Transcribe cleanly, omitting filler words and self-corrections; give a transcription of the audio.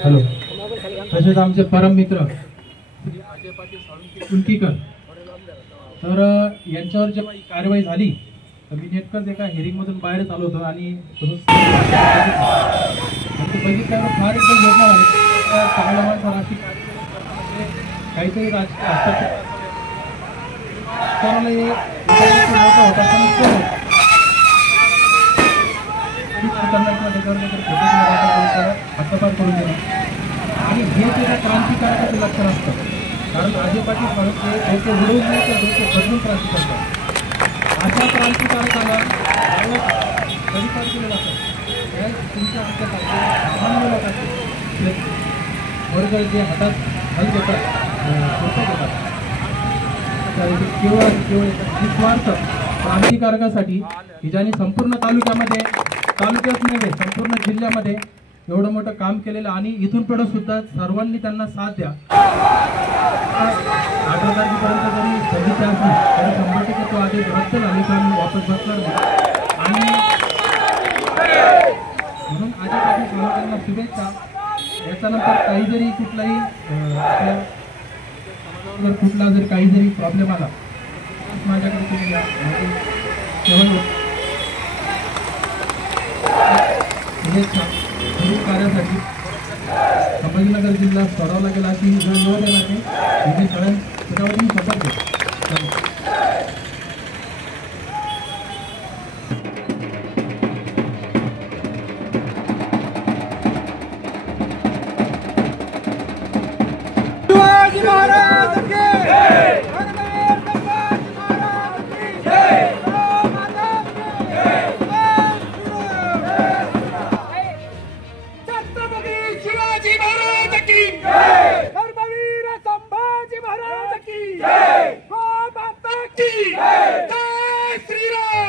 Hello, तसेच आमचे परम मित्र श्री अजय पाटील साळुंखे कुंटीकर, तर यांच्यावर जेव्हा ही कारवाई झाली तर मी नेटकंच एका हिअरिंगमधून बाहेरच आलो होतो आणि बघितल्यावर फार एकदम योजना झाली. चांगल्या माणसाला अशी काहीतरी राजकीय हस्तक्षेप हद्दपार करून देणं आणि हे त्याच्या क्रांतिकारकाचं लक्षण असतं. कारण अजय पाटील साळुंखे डोके उडवून नाही तर डोके बदलून क्रांती करतात. अशा क्रांतिकारकाला परिपार केलं जातं. तुमच्या सामान्य लोकांचे वर्ग जे हातात हल घेतात, डोकं घेतात, केवळ निस्वार्थ क्रांतिकारकासाठी की ज्यांनी संपूर्ण तालुक्यात नव्हे संपूर्ण जिल्ह्यामध्ये एवढं मोठं काम केलेलं आणि इथून पुढे सुद्धा सर्वांनी त्यांना साथ द्या. 18 तारखेपर्यंत जरी स्थगिती असली तरी 100% तो आधी रद्द झाले तर वापस बसणार नाही. आणि म्हणून अजय पाटील साळुंखेंना शुभेच्छा. याच्यानंतर काही जरी कुठलाही जर कुठला जर काही जरी प्रॉब्लेम आला माझ्याकडे तुम्ही या. शुभेच्छा. पुढील कार्यासाठी संभाजीनगर जिल्हा सोडावा लागेल अशी जो निवड येणार आहे तुम्ही सगळ्यांवर तुम्ही शपथ घ्या. शिवाजी महाराज की धर्मवीर संभाजी महाराज की जय, गो माता की जय, श्रीराम.